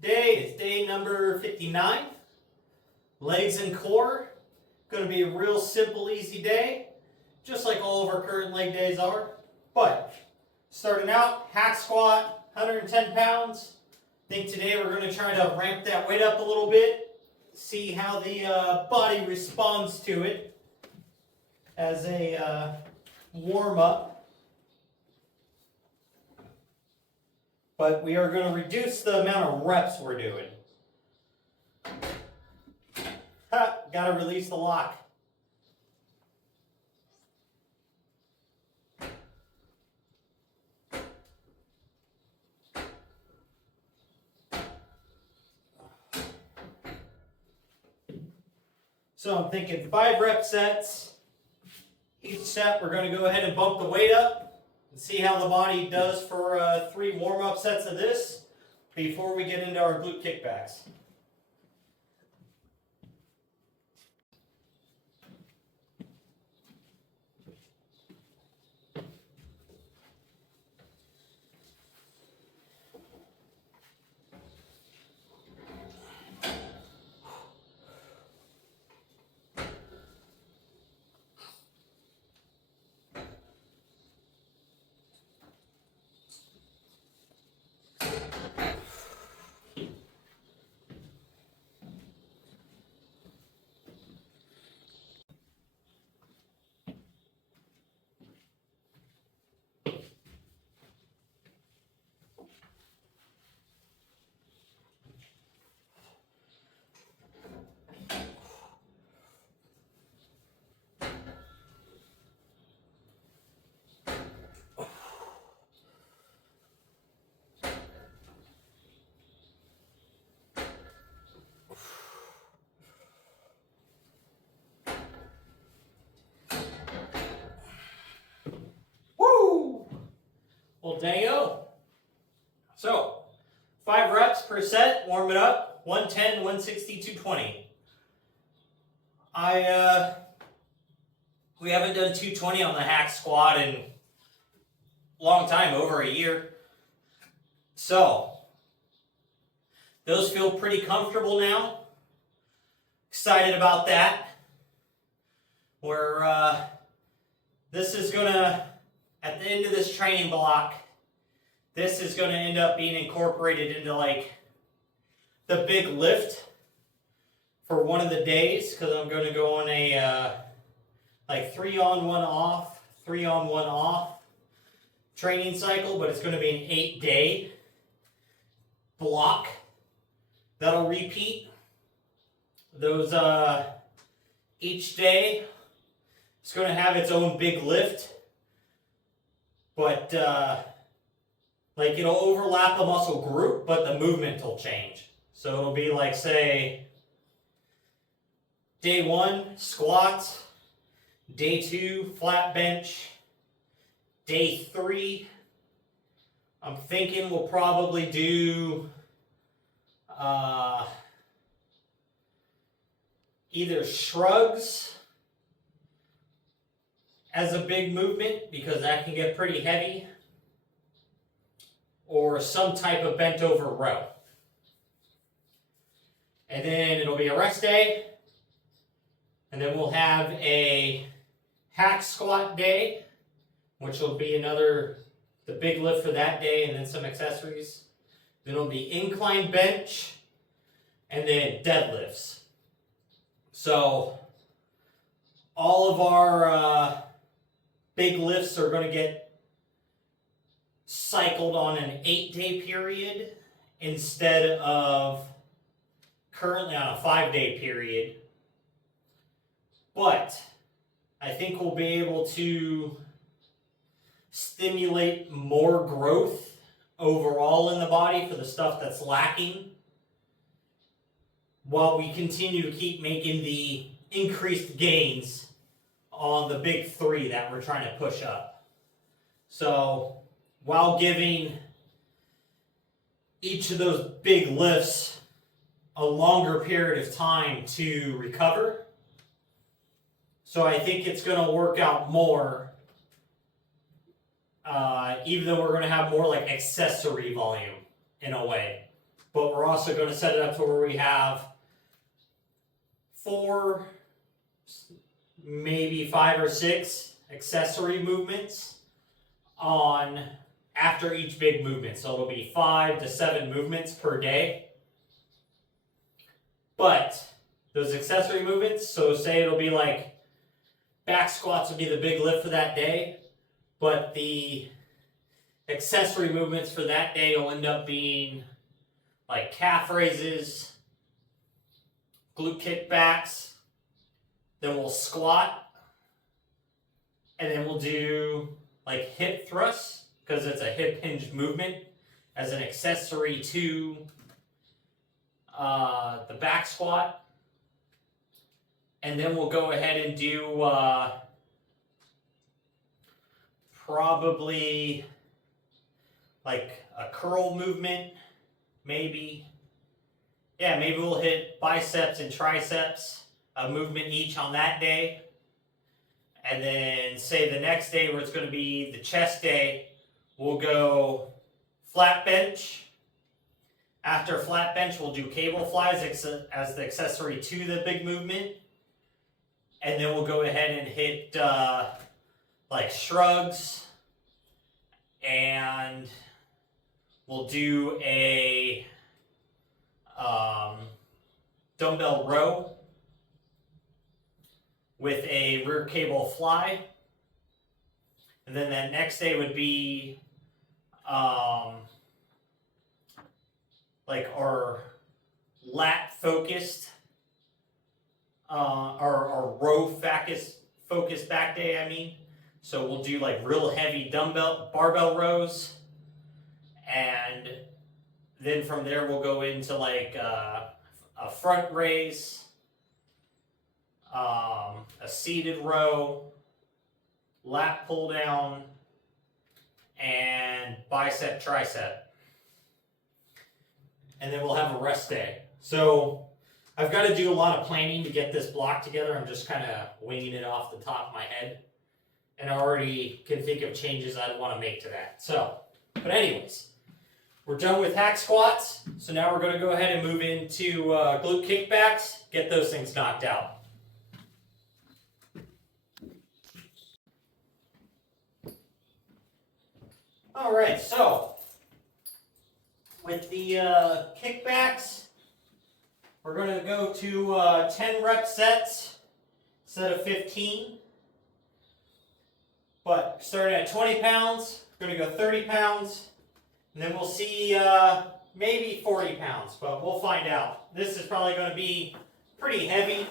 Today is day number 59. Legs and core. Going to be a real simple, easy day, just like all of our current leg days are. But starting out, hack squat, 110 pounds. I think today we're going to try to ramp that weight up a little bit, see how the body responds to it as a warm up. But we are going to reduce the amount of reps we're doing. Got to release the lock. So I'm thinking 5 rep sets. Each set we're going to go ahead and bump the weight up and see how the body does for 3 warm-up sets of this before we get into our glute kickbacks. Well, dang-o. So, 5 reps per set, warm it up, 110, 160, 220. We haven't done 220 on the hack squat in a long time, over a year. So, those feel pretty comfortable now. Excited about that. This is gonna, at the end of this training block, this is going to end up being incorporated into like the big lift for one of the days, because I'm going to go on a like 3 on 1 off, 3 on 1 off training cycle, but it's going to be an 8-day block that'll repeat. Those each day it's going to have its own big lift. But, like, it'll overlap a muscle group, but the movement will change. So it'll be like, say, day 1, squats. Day 2, flat bench. Day 3, I'm thinking we'll probably do either shrugs as a big movement, because that can get pretty heavy, or some type of bent over row. And then it'll be a rest day, and then we'll have a hack squat day, which will be the big lift for that day, and then some accessories. Then it'll be incline bench, and then deadlifts. So all of our big lifts are going to get cycled on an 8-day period instead of currently on a 5-day period. But I think we'll be able to stimulate more growth overall in the body for the stuff that's lacking, while we continue to keep making the increased gains on the big 3 that we're trying to push up. So, while giving each of those big lifts a longer period of time to recover. So I think it's going to work out more, even though we're going to have more like accessory volume in a way. but we're also going to set it up to where we have 4, maybe 5 or 6 accessory movements on after each big movement. So it'll be 5 to 7 movements per day. But those accessory movements, so say it'll be like back squats would be the big lift for that day, but the accessory movements for that day will end up being like calf raises, glute kickbacks, then we'll squat, and then we'll do like hip thrusts, because it's a hip hinge movement as an accessory to the back squat. And then we'll go ahead and do probably like a curl movement, maybe. Yeah, maybe we'll hit biceps and triceps, a movement each on that day. And then say the next day where it's going to be the chest day, we'll go flat bench. After flat bench, we'll do cable flies as the accessory to the big movement. And then we'll go ahead and hit like shrugs. And we'll do a dumbbell row with a rear cable fly. And then that next day would be like our lat focused our row focused back day, I mean. So we'll do like real heavy barbell rows, and then from there we'll go into like a front raise, a seated row, lat pull down, and bicep tricep. And then we'll have a rest day. So I've got to do a lot of planning to get this block together. I'm just kind of winging it off the top of my head. And I already can think of changes I'd want to make to that. So, but anyways, we're done with hack squats. So now we're going to go ahead and move into glute kickbacks, get those things knocked out. All right, so with the kickbacks, we're going to go to 10 rep sets instead of 15. But starting at 20 pounds, we're going to go 30 pounds, and then we'll see maybe 40 pounds, but we'll find out. This is probably going to be pretty heavy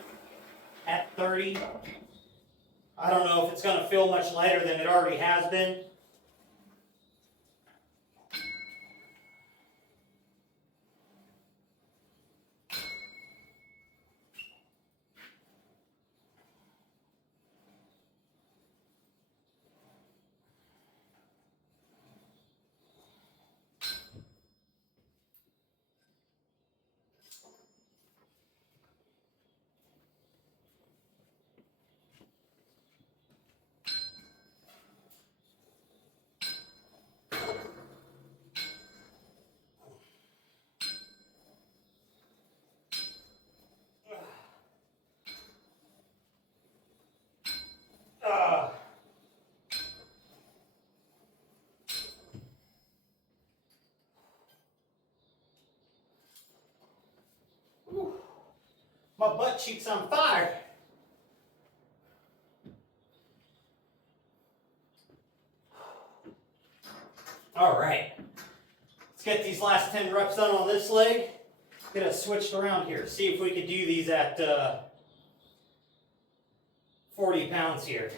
at 30. I don't know if it's going to feel much lighter than it already has been. My butt cheek's on fire. All right, let's get these last 10 reps done on this leg. Get us switched around here. See if we could do these at 40 pounds here.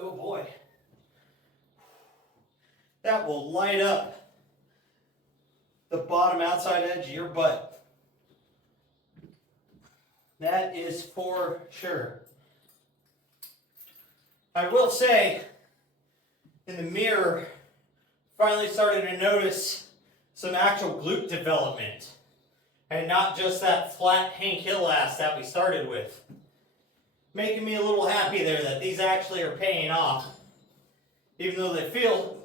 Oh boy. That will light up the bottom outside edge of your butt. That is for sure. I will say, in the mirror, finally started to notice some actual glute development. And not just that flat Hank Hill ass that we started with. Making me a little happy there that these actually are paying off. Even though they feel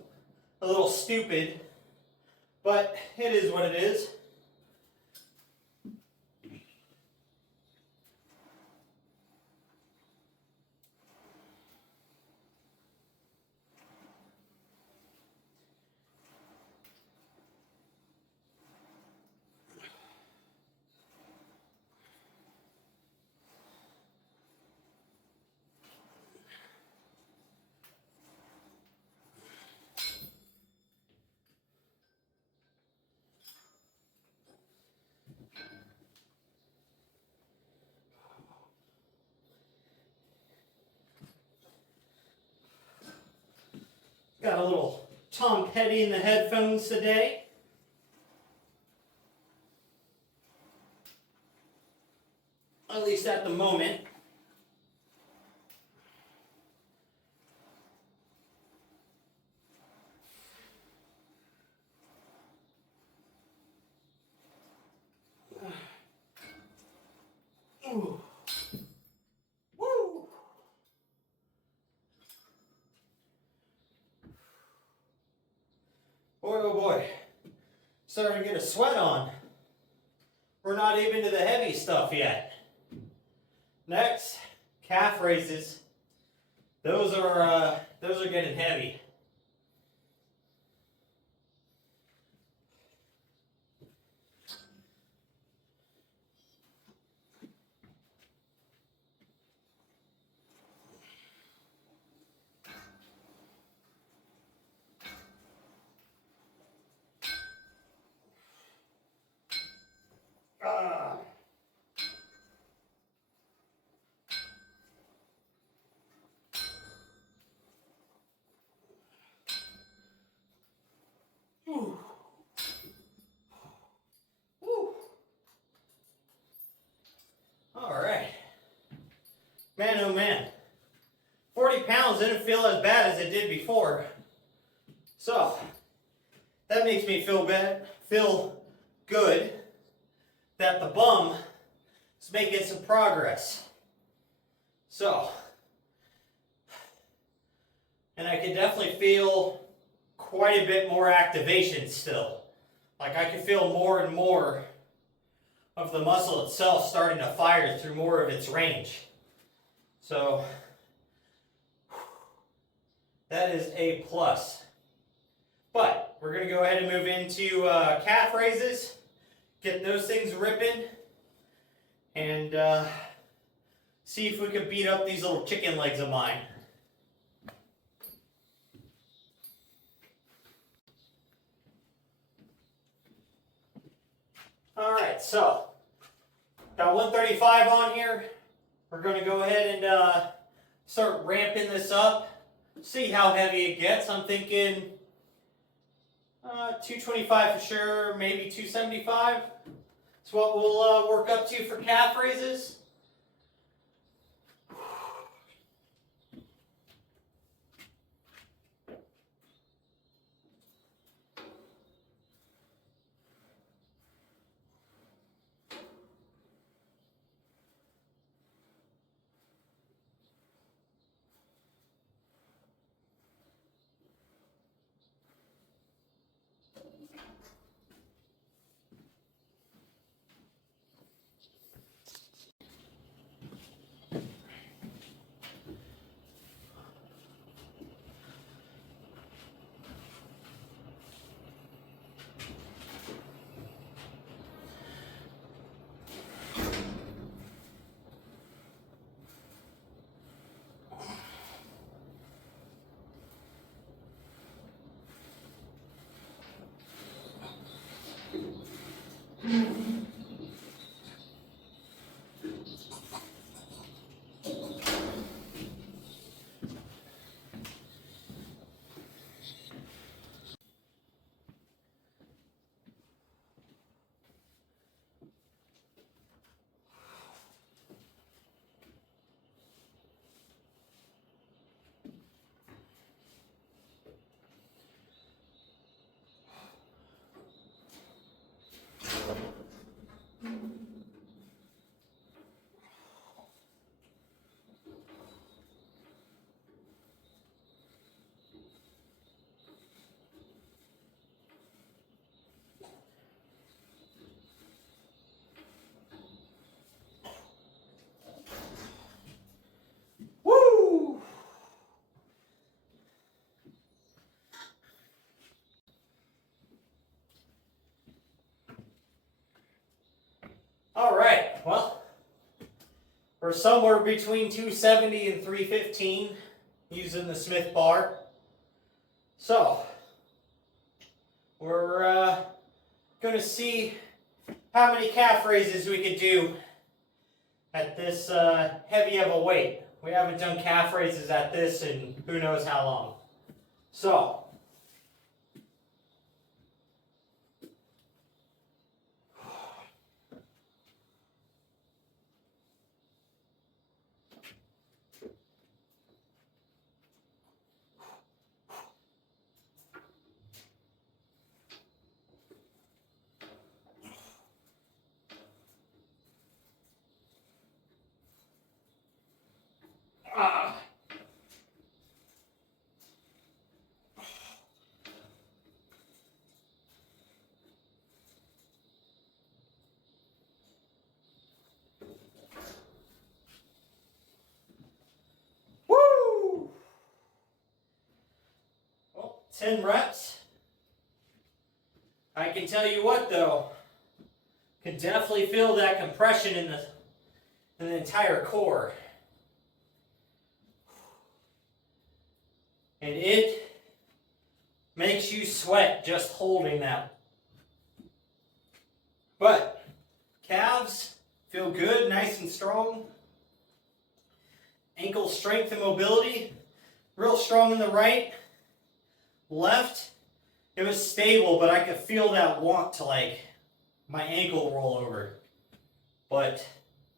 a little stupid. But it is what it is. Got a little Tom Petty in the headphones today. At least at the moment. Ooh. Woo! Boy, oh boy. Starting to get a sweat on. We're not even to the heavy stuff yet. Next, calf raises. Those are getting heavy. Woo. Woo. All right. Man, oh man. 40 pounds didn't feel as bad as it did before. So, that makes me feel good that the bum is making some progress. So, and I can definitely feel quite a bit more activation still. Like I can feel more and more of the muscle itself starting to fire through more of its range. So, that is a plus. But we're going to go ahead and move into calf raises, get those things ripping, and see if we can beat up these little chicken legs of mine. Alright, so got 135 on here. We're going to go ahead and start ramping this up, see how heavy it gets. I'm thinking 225 for sure, maybe 275. That's what we'll work up to for calf raises. All right, well, we're somewhere between 270 and 315 using the Smith bar. So, we're going to see how many calf raises we could do at this heavy of a weight. We haven't done calf raises at this in who knows how long. So, woo! Well, 10 reps. I can tell you what though, can definitely feel that compression in the entire core. And it makes you sweat just holding that. But calves feel good, nice and strong. Ankle strength and mobility, real strong in the right. Left, it was stable, but I could feel that want to like my ankle roll over. But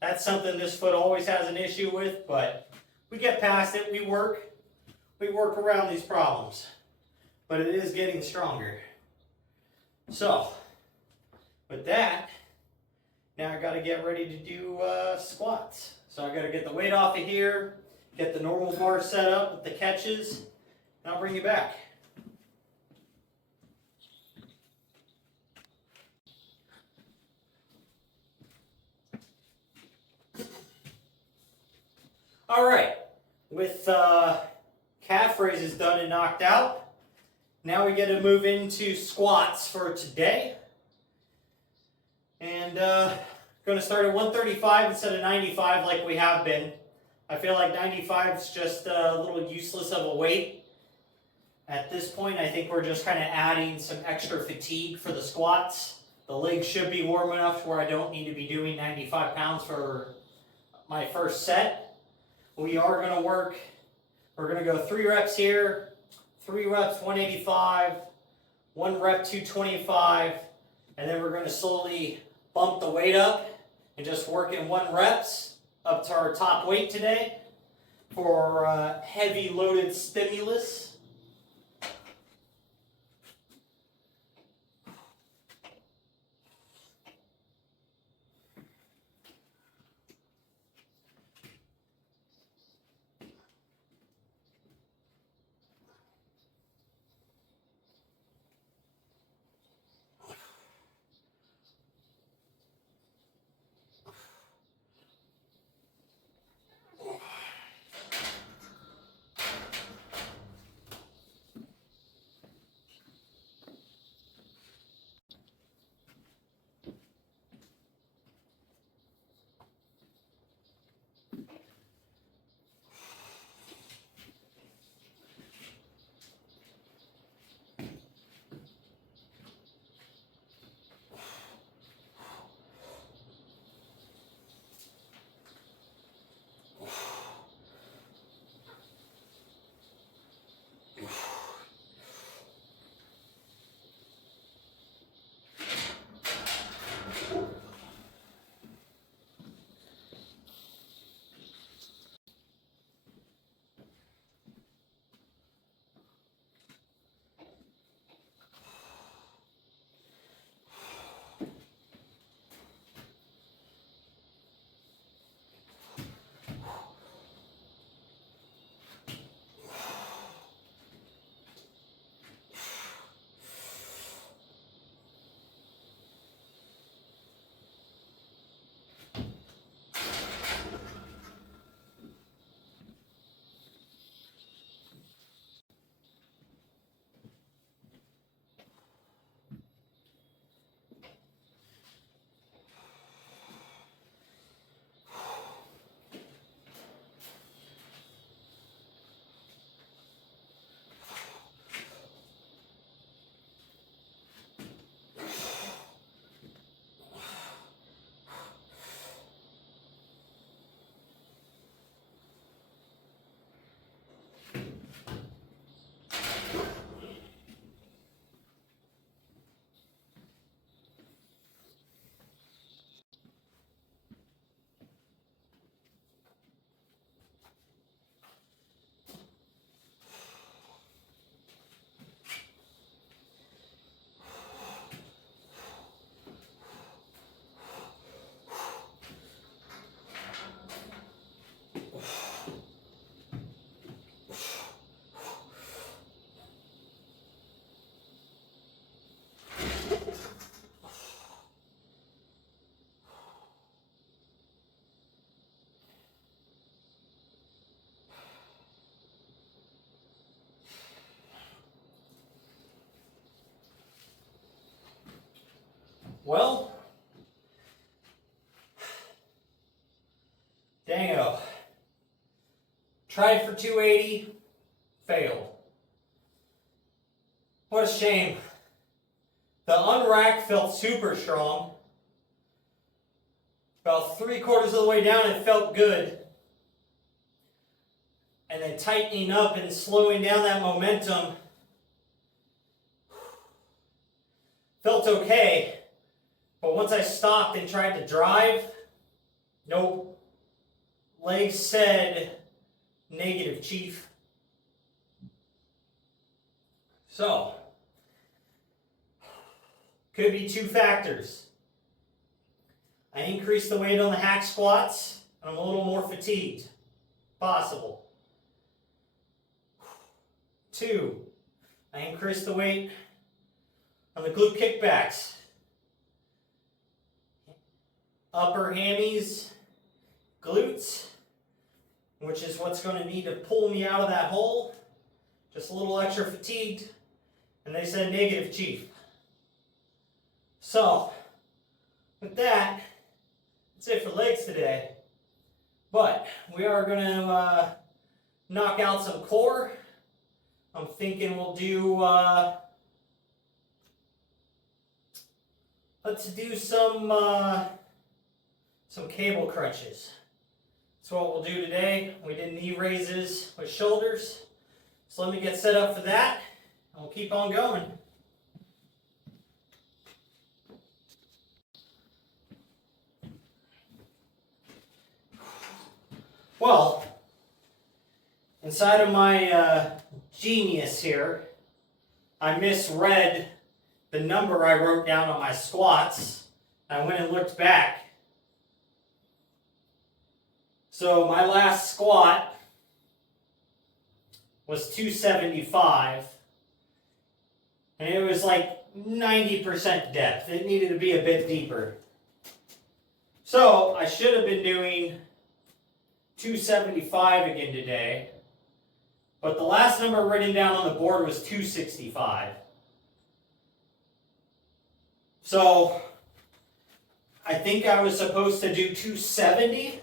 that's something this foot always has an issue with, but we get past it, we work around these problems. But it is getting stronger. So, with that, now I gotta get ready to do squats. So I gotta get the weight off of here, get the normal bar set up with the catches, and I'll bring you back. All right, with calf raises done and knocked out, now we get to move into squats for today. And going to start at 135 instead of 95 like we have been. I feel like 95 is just a little useless of a weight. At this point, I think we're just kind of adding some extra fatigue for the squats. The legs should be warm enough where I don't need to be doing 95 pounds for my first set. We are going to work, we're going to go 3 reps here, 3 reps 185, 1 rep 225, and then we're going to slowly bump the weight up and just work in 1 reps up to our top weight today for heavy loaded stimulus. Tried for 280, failed. What a shame. The unrack felt super strong. About 3/4 of the way down, it felt good. And then tightening up and slowing down that momentum felt okay. But once I stopped and tried to drive, nope. Legs said, negative, chief. So, could be two factors. I increased the weight on the hack squats, and I'm a little more fatigued. Possible. 2, I increased the weight on the glute kickbacks. Upper hammies, glutes, which is what's going to need to pull me out of that hole. Just a little extra fatigued. And they said negative, chief. So, with that, that's it for legs today. But we are going to knock out some core. I'm thinking we'll do, let's do some cable crunches. That's what we'll do today. We did knee raises with shoulders. So let me get set up for that, and we'll keep on going. Well, inside of my Genius here, I misread the number I wrote down on my squats. I went and looked back. So my last squat was 275, and it was like 90% depth. It needed to be a bit deeper. So I should have been doing 275 again today, but the last number written down on the board was 265. So I think I was supposed to do 270.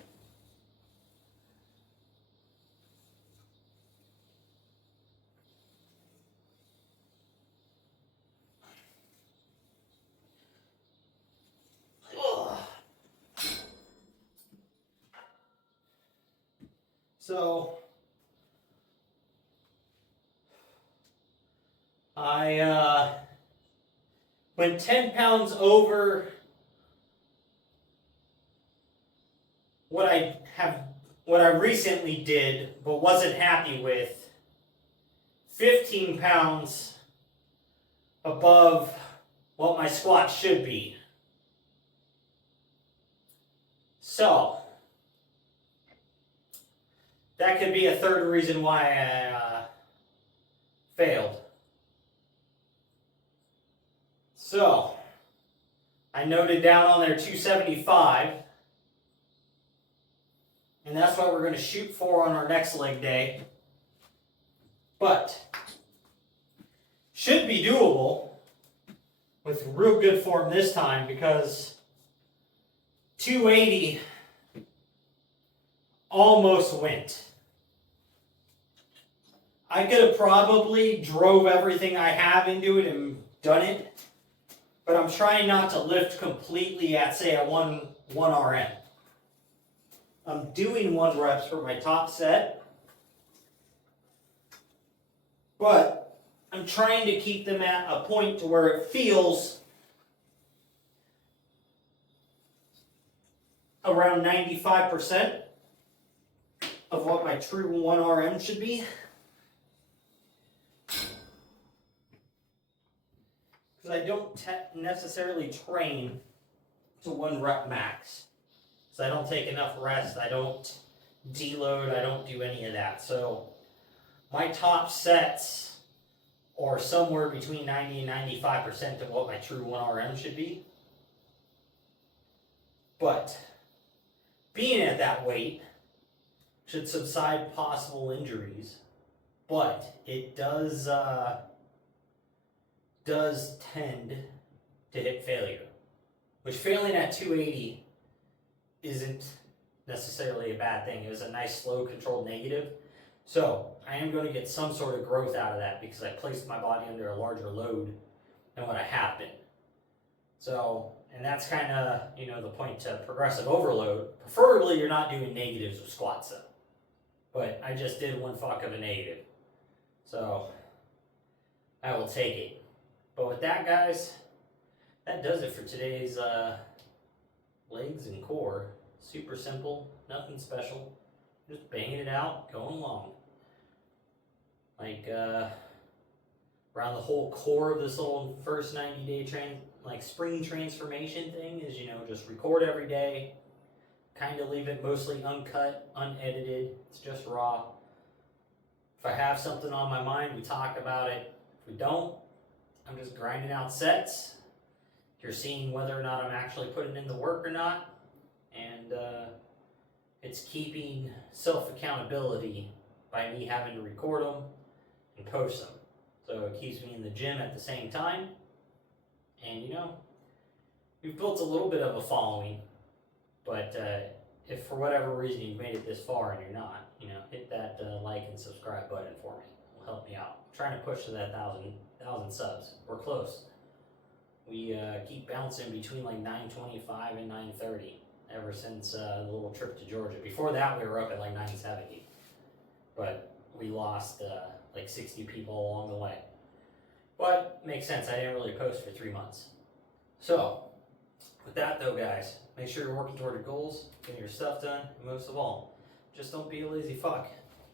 So I went 10 pounds over what I recently did but wasn't happy with. 15 pounds above what my squat should be. So that could be a third reason why I failed. So, I noted down on there 275, and that's what we're going to shoot for on our next leg day. But, should be doable with real good form this time, because 280 almost went. I could have probably drove everything I have into it and done it, but I'm trying not to lift completely at, say, a 1 RM. I'm doing 1 reps for my top set, but I'm trying to keep them at a point to where it feels around 95% of what my true 1 RM should be. Because I don't necessarily train to 1 rep max. So I don't take enough rest, I don't deload, I don't do any of that. So my top sets are somewhere between 90 and 95% of what my true 1 RM should be. But being at that weight should subside possible injuries, but it does tend to hit failure, which failing at 280 isn't necessarily a bad thing. It was a nice, slow, controlled negative, So I am going to get some sort of growth out of that because I placed my body under a larger load than what I have been. So, and that's kind of, you know, the point to progressive overload. Preferably you're not doing negatives with squats though. But I just did one fuck of a negative. So I will take it. But with that, guys, that does it for today's legs and core. Super simple, nothing special. Just banging it out, going along. Like, around the whole core of this little first 90-day spring transformation thing is, you know, just record every day. Kind of leave it mostly uncut, unedited. It's just raw. If I have something on my mind, we talk about it. If we don't, I'm just grinding out sets. You're seeing whether or not I'm actually putting in the work or not. And it's keeping self-accountability by me having to record them and post them. So it keeps me in the gym at the same time. And, you know, we've built a little bit of a following. But if for whatever reason you've made it this far and you're not, you know, hit that like and subscribe button for me. It'll help me out. I'm trying to push to that 1,000 subs. We're close. We keep bouncing between like 925 and 930 ever since the little trip to Georgia. Before that, we were up at like 970. But we lost like 60 people along the way. But makes sense. I didn't really post for 3 months. So, with that though, guys, make sure you're working toward your goals, getting your stuff done, and most of all, just don't be a lazy fuck.